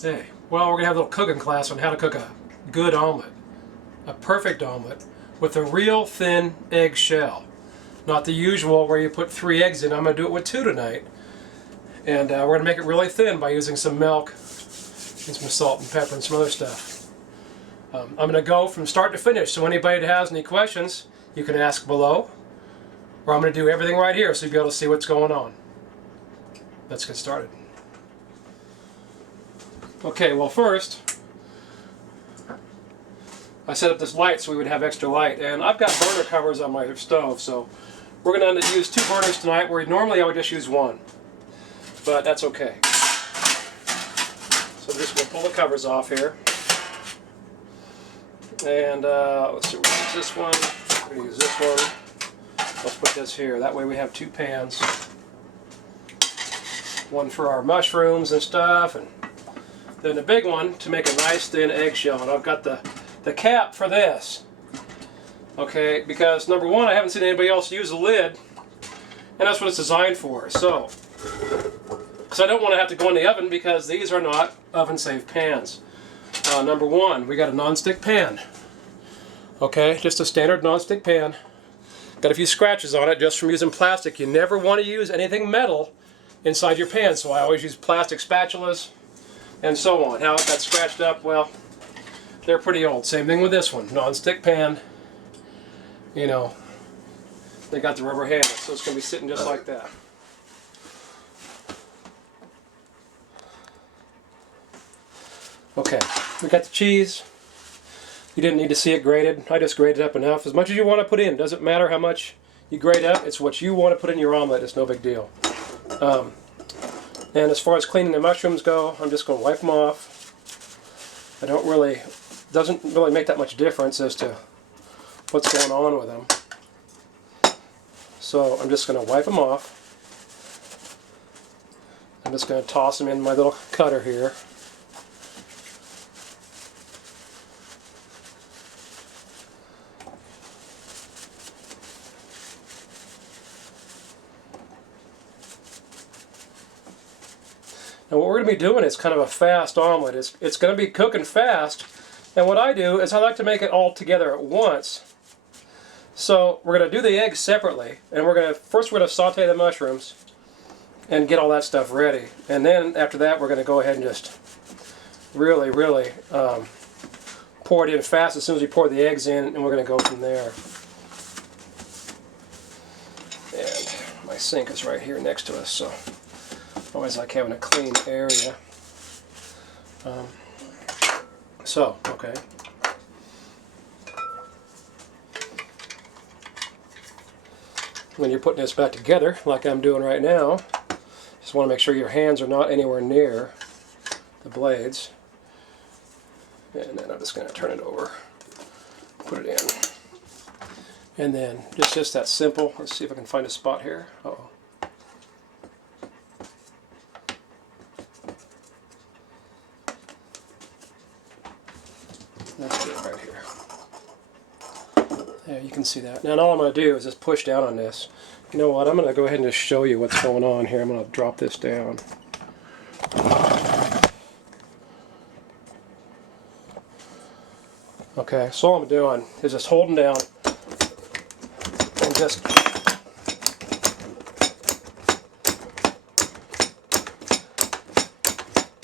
Hey, well, we're going to have a little cooking class on how to cook a good omelet. A perfect omelet with a real thin egg shell. Not the usual where you put 3 eggs in. I'm going to do it with 2 tonight. And we're going to make it really thin by using some milk and some salt and pepper and some other stuff. I'm going to go from start to finish, so anybody that has any questions, you can ask below. Or I'm going to do everything right here so you'll be able to see what's going on. Let's get started. Okay, well first, I set up this light so we would have extra light, and I've got burner covers on my stove, so we're going to use 2 burners tonight, where normally I would just use 1, but that's okay. So I'm just going to pull the covers off here, and let's see, we're going to use this one, we're going to use this one, let's put this here, that way we have 2 pans, one for our mushrooms and stuff, and then the big one to make a nice thin eggshell. And I've got the cap for this. Okay, because number one, I haven't seen anybody else use the lid, and that's what it's designed for. So, because I don't want to have to go in the oven, because these are not oven-safe pans. Number one, we got a non-stick pan. Okay, just a standard non-stick pan. Got a few scratches on it just from using plastic. You never want to use anything metal inside your pan, so I always use plastic spatulas and so on. How it got scratched up, well, they're pretty old. Same thing with this one, non-stick pan. You know, they got the rubber handle, so it's going to be sitting just like that. Okay, we got the cheese. You didn't need to see it grated. I just grated up enough, as much as you want to put in. Doesn't matter how much you grate up. It's what you want to put in your omelet. It's no big deal. And as far as cleaning the mushrooms go, I'm just going to wipe them off. Doesn't really make that much difference as to what's going on with them. So I'm just going to wipe them off. I'm just going to toss them in my little cutter here. Now what we're going to be doing is kind of a fast omelet. It's going to be cooking fast, and what I do is I like to make it all together at once. So we're going to do the eggs separately, and first we're going to saute the mushrooms and get all that stuff ready. And then after that we're going to go ahead and just really pour it in fast as soon as we pour the eggs in, and we're going to go from there. And my sink is right here next to us, so always like having a clean area. Okay. When you're putting this back together, like I'm doing right now, just want to make sure your hands are not anywhere near the blades. And then I'm just going to turn it over, put it in. And then just that simple. Let's see if I can find a spot here. Uh-oh. That's it right here. Yeah, you can see that. Now all I'm going to do is just push down on this. You know what, I'm going to go ahead and just show you what's going on here. I'm going to drop this down. Okay, so all I'm doing is just holding down and just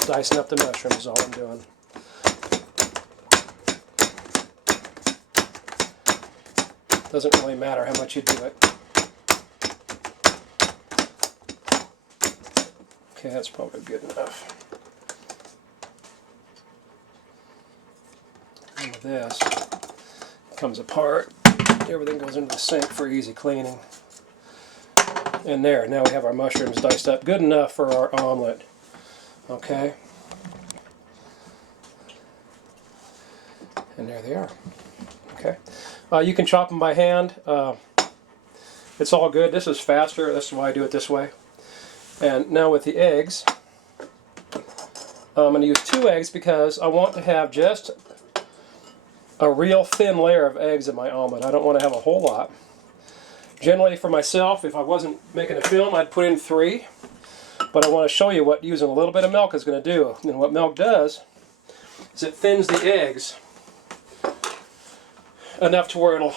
dicing up the mushrooms is all I'm doing. Doesn't really matter how much you do it. Okay, that's probably good enough. And with this, it comes apart. Everything goes into the sink for easy cleaning. And there, now we have our mushrooms diced up. Good enough for our omelet. Okay. And there they are. Okay. You can chop them by hand. It's all good. This is faster. That's why I do it this way. And now with the eggs, I'm going to use 2 eggs because I want to have just a real thin layer of eggs in my omelet. I don't want to have a whole lot. Generally for myself, if I wasn't making a film, I'd put in 3. But I want to show you what using a little bit of milk is going to do. And what milk does is it thins the eggs enough to where it'll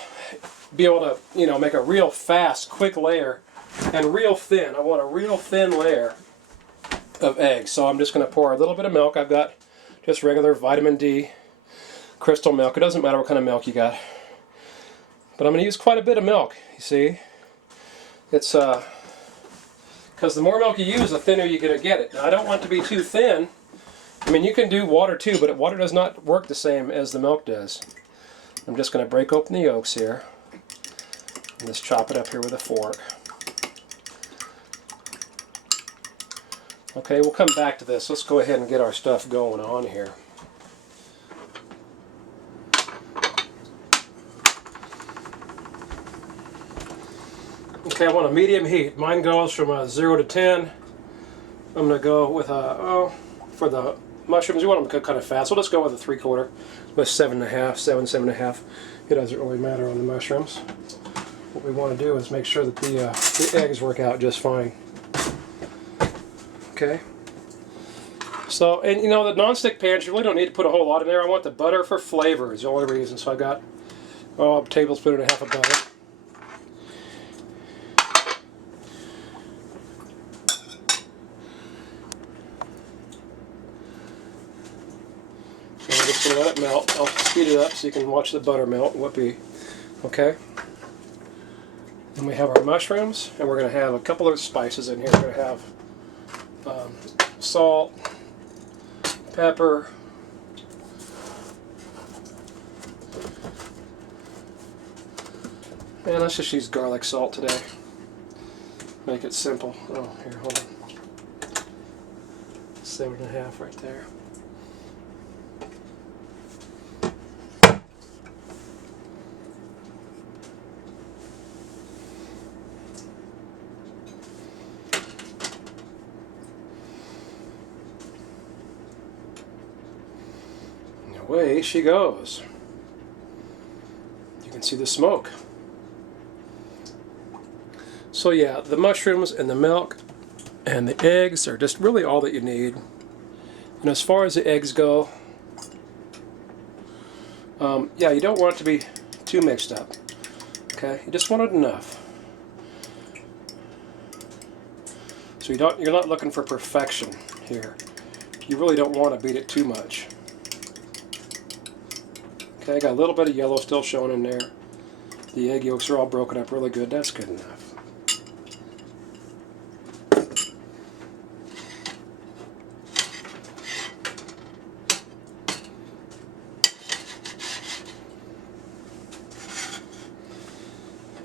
be able to, you know, make a real fast, quick layer, and real thin. I want a real thin layer of eggs. So I'm just going to pour a little bit of milk. I've got just regular vitamin D crystal milk. It doesn't matter what kind of milk you got. But I'm going to use quite a bit of milk, you see. It's because the more milk you use, the thinner you're going to get it. Now, I don't want it to be too thin. I mean, you can do water too, but water does not work the same as the milk does. I'm just going to break open the yolks here and just chop it up here with a fork. Okay, we'll come back to this. Let's go ahead and get our stuff going on here. Okay, I want a medium heat. Mine goes from 0 to 10. I'm going to go with for the mushrooms, you want them to cook kind of fast. So let's go with a 3/4, with 7.5, 7.5. It doesn't really matter on the mushrooms. What we want to do is make sure that the eggs work out just fine. Okay. So, and you know, the non-stick pans, you really don't need to put a whole lot in there. I want the butter for flavor is the only reason. So I've got a tablespoon and a half of butter. And I'm just going to let it melt. I'll speed it up so you can watch the butter melt. Whoopee. Okay. And we have our mushrooms, and we're going to have a couple of spices in here. We're going to have salt, pepper, and let's just use garlic salt today. Make it simple. Oh, here, hold on. 7.5 right there. Away she goes. You can see the smoke. So yeah, the mushrooms and the milk and the eggs are just really all that you need. And as far as the eggs go, yeah, you don't want it to be too mixed up. Okay, you just want it enough. So you're not looking for perfection here. You really don't want to beat it too much. Okay, I got a little bit of yellow still showing in there. The egg yolks are all broken up really good. That's good enough.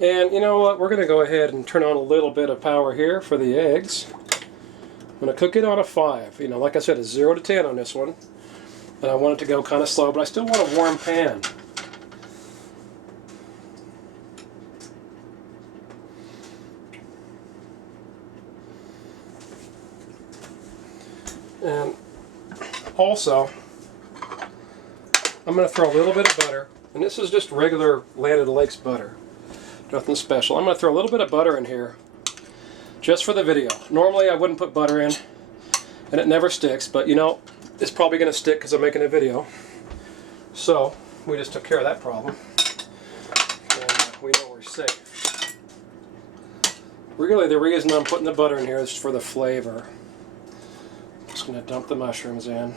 And you know what? We're going to go ahead and turn on a little bit of power here for the eggs. I'm going to cook it on a 5. You know, like I said, it's 0 to 10 on this one. And I want it to go kind of slow, but I still want a warm pan. And also, I'm going to throw a little bit of butter, and this is just regular Land of the Lakes butter. Nothing special. I'm going to throw a little bit of butter in here, just for the video. Normally I wouldn't put butter in, and it never sticks, but you know, it's probably going to stick because I'm making a video. So, we just took care of that problem. And we know we're safe. Really, the reason I'm putting the butter in here is for the flavor. Just going to dump the mushrooms in.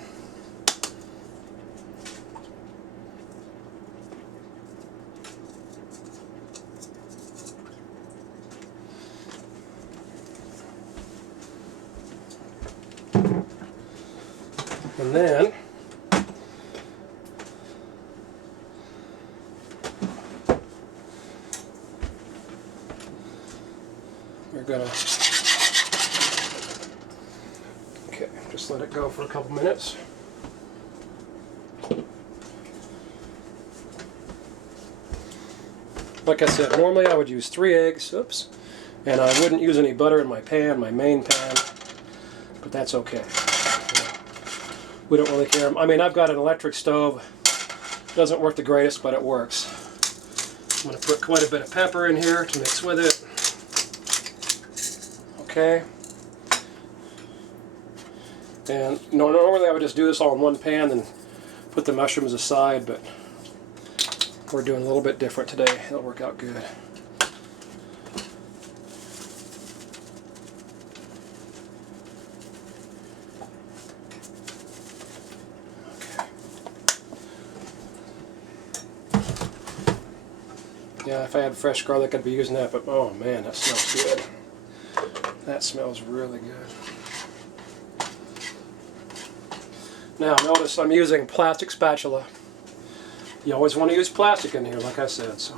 And then we're gonna just let it go for a couple minutes. Like I said, normally I would use 3 eggs, oops, and I wouldn't use any butter in my pan, my main pan, but that's okay. We don't really care. I mean, I've got an electric stove. Doesn't work the greatest, but it works. I'm going to put quite a bit of pepper in here to mix with it. Okay. And normally I would just do this all in one pan and put the mushrooms aside, but we're doing a little bit different today. It'll work out good. Yeah, if I had fresh garlic, I'd be using that, but oh man, that smells good. That smells really good. Now, notice I'm using plastic spatula. You always want to use plastic in here, like I said, so.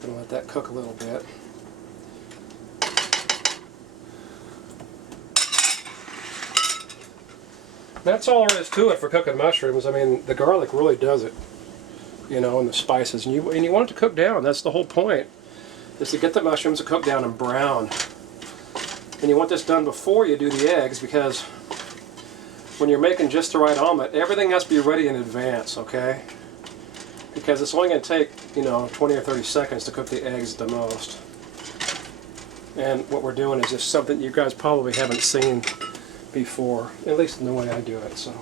Gonna let that cook a little bit. That's all there is to it for cooking mushrooms. I mean, the garlic really does it, you know, and the spices. And you want it to cook down. That's the whole point, is to get the mushrooms to cook down and brown. And you want this done before you do the eggs, because when you're making just the right omelet, everything has to be ready in advance, okay? Because it's only going to take, you know, 20 or 30 seconds to cook the eggs the most. And what we're doing is just something you guys probably haven't seen before, at least in the way I do it. So,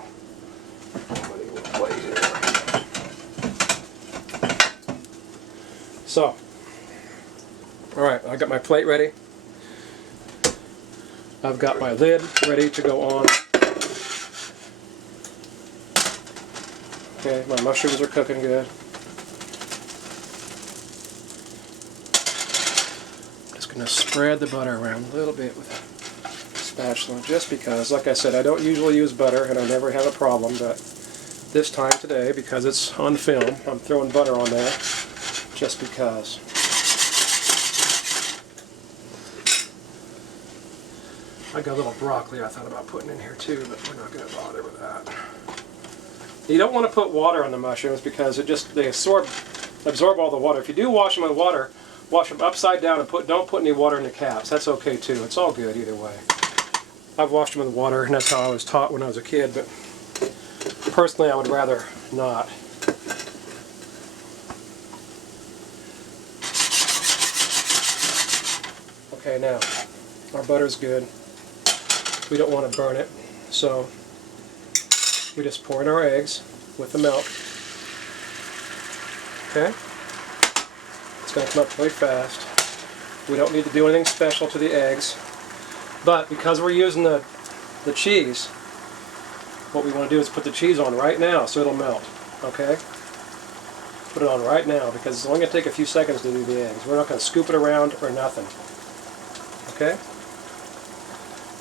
all right, I got my plate ready. I've got my lid ready to go on. Okay, my mushrooms are cooking good. Just going to spread the butter around a little bit with a spatula, just because, like I said, I don't usually use butter and I never have a problem, but this time today, because it's on film, I'm throwing butter on there just because. I got a little broccoli I thought about putting in here too, but we're not going to bother with that. You don't want to put water on the mushrooms because they absorb all the water. If you do wash them with water, wash them upside down and don't put any water in the caps. That's okay too. It's all good either way. I've washed them with water, and that's how I was taught when I was a kid, but personally I would rather not. Okay, now our butter's good. We don't want to burn it, so we just pour in our eggs with the milk. Okay? It's going to come up really fast. We don't need to do anything special to the eggs, but because we're using the cheese, what we want to do is put the cheese on right now so it'll melt. Okay? Put it on right now because it's only going to take a few seconds to do the eggs. We're not going to scoop it around or nothing. Okay?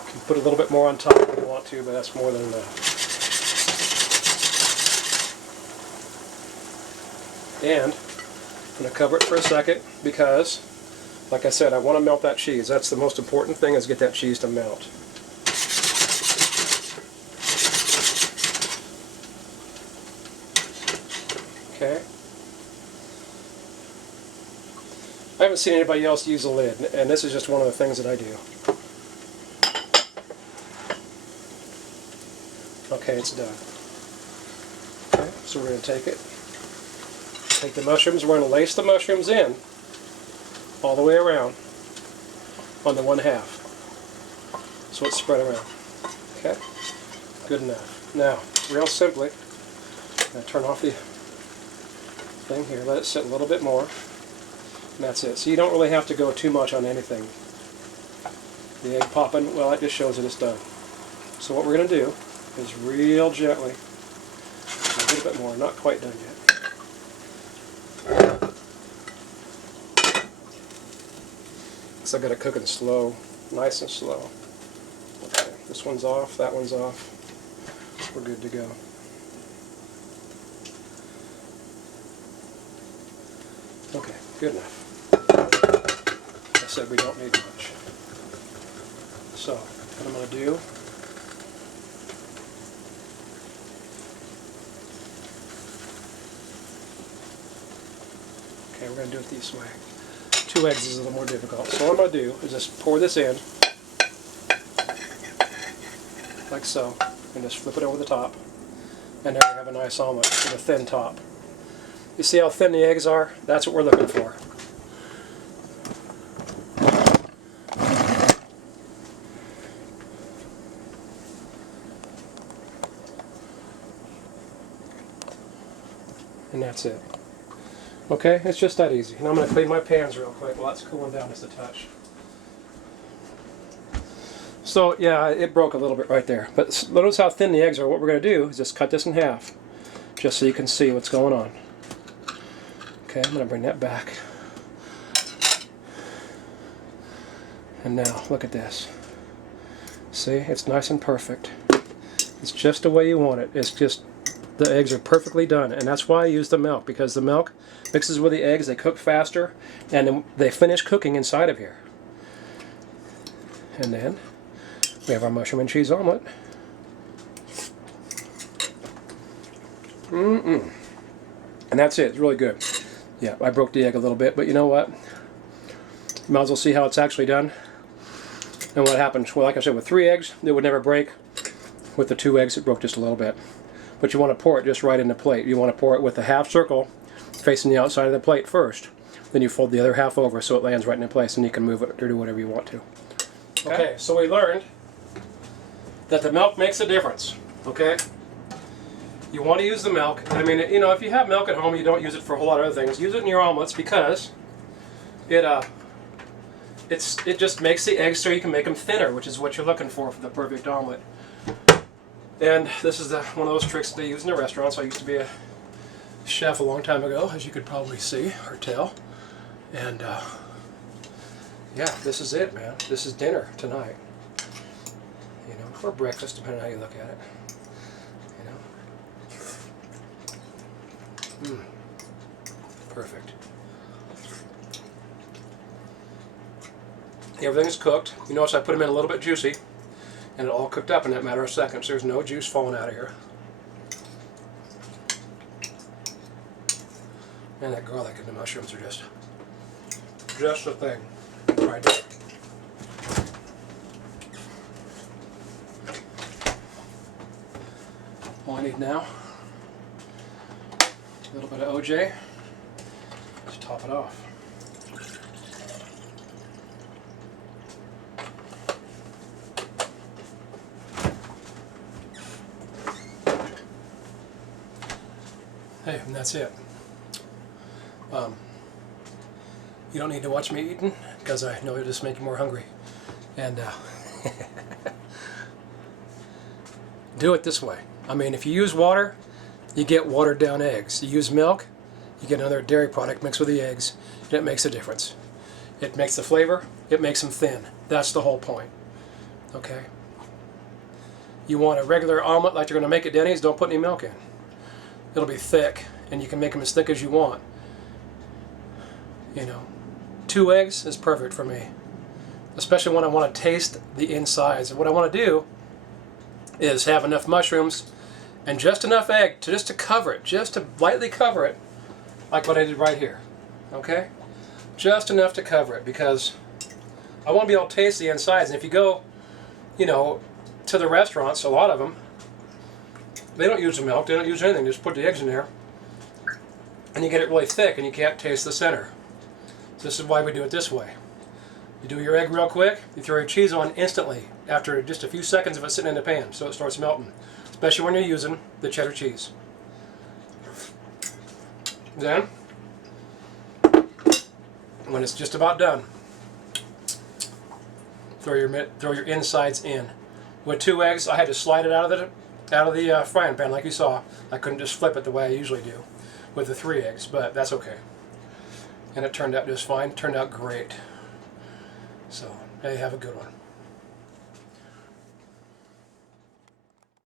You can put a little bit more on top if you want to, but that's more than enough. And I'm going to cover it for a second because, like I said, I want to melt that cheese. That's the most important thing, is get that cheese to melt. Okay. I haven't seen anybody else use a lid, and this is just one of the things that I do. Okay, it's done. Okay, so we're going to take the mushrooms, we're going to lace the mushrooms in all the way around on the 1/2. So it's spread around. Okay, good enough. Now, real simply, I'm going to turn off the thing here, let it sit a little bit more, and that's it. So you don't really have to go too much on anything. The egg popping, well, that just shows that it's done. So what we're going to do is real gently, a little bit more, not quite done yet. So I've got it cooking slow, nice and slow. Okay, this one's off, that one's off. We're good to go. Okay, good enough. Like I said, we don't need much. So, what I'm going to do, okay, we're going to do it this way. 2 eggs is a little more difficult. So what I'm going to do is just pour this in, like so, and just flip it over the top. And there we have a nice omelet with a thin top. You see how thin the eggs are? That's what we're looking for. And that's it. Okay, it's just that easy. And I'm going to clean my pans real quick while that's cooling down just a touch. So yeah, it broke a little bit right there. But notice how thin the eggs are. What we're going to do is just cut this in half, just so you can see what's going on. Okay, I'm going to bring that back. And now, look at this. See, it's nice and perfect. It's just the way you want it. It's just, the eggs are perfectly done. And that's why I use the milk, because the milk mixes with the eggs, they cook faster, and then they finish cooking inside of here. And then we have our mushroom and cheese omelet. And that's it. It's really good. Yeah, I broke the egg a little bit, but you know what? You might as well see how it's actually done. And what happened, well, like I said, with 3 eggs, it would never break. With the 2 eggs, it broke just a little bit. But you want to pour it just right in the plate. You want to pour it with a half circle facing the outside of the plate first. Then you fold the other half over so it lands right in place, and you can move it or do whatever you want to. Okay, so we learned that the milk makes a difference. Okay? You want to use the milk. I mean, you know, if you have milk at home, you don't use it for a whole lot of other things. Use it in your omelets because it just makes the eggs so you can make them thinner, which is what you're looking for the perfect omelet. And this is one of those tricks that they use in the restaurants. I used to be a chef a long time ago, as you could probably see or tell. And yeah, this is it, man. This is dinner tonight. You know, or breakfast, depending on how you look at it. You know. Perfect. Everything's cooked. You notice I put them in a little bit juicy, and it all cooked up in that matter of seconds. There's no juice falling out of here. And that garlic and the mushrooms are just the thing right there. All I need now, a little bit of OJ to top it off. Hey, and that's it. You don't need to watch me eating, because I know it'll just make you more hungry. And do it this way. I mean, if you use water, you get watered down eggs. You use milk, you get another dairy product mixed with the eggs, and it makes a difference. It makes the flavor, it makes them thin. That's the whole point. Okay? You want a regular omelet like you're going to make at Denny's, don't put any milk in. It'll be thick, and you can make them as thick as you want. You know, 2 eggs is perfect for me, especially when I want to taste the insides. And what I want to do is have enough mushrooms and just enough egg just to cover it, just to lightly cover it, like what I did right here. Okay, just enough to cover it, because I want to be able to taste the insides. And if you go, you know, to the restaurants, a lot of them, they don't use the milk, they don't use anything, just put the eggs in there, and you get it really thick and you can't taste the center. So this is why we do it this way. You do your egg real quick, you throw your cheese on instantly, after just a few seconds of it sitting in the pan, so it starts melting. Especially when you're using the cheddar cheese. Then, when it's just about done, throw your insides in. With 2 eggs, I had to slide it out of the frying pan like you saw. I couldn't just flip it the way I usually do with the 3 eggs, but that's okay. And it turned out just fine. It turned out great. So, hey, have a good one.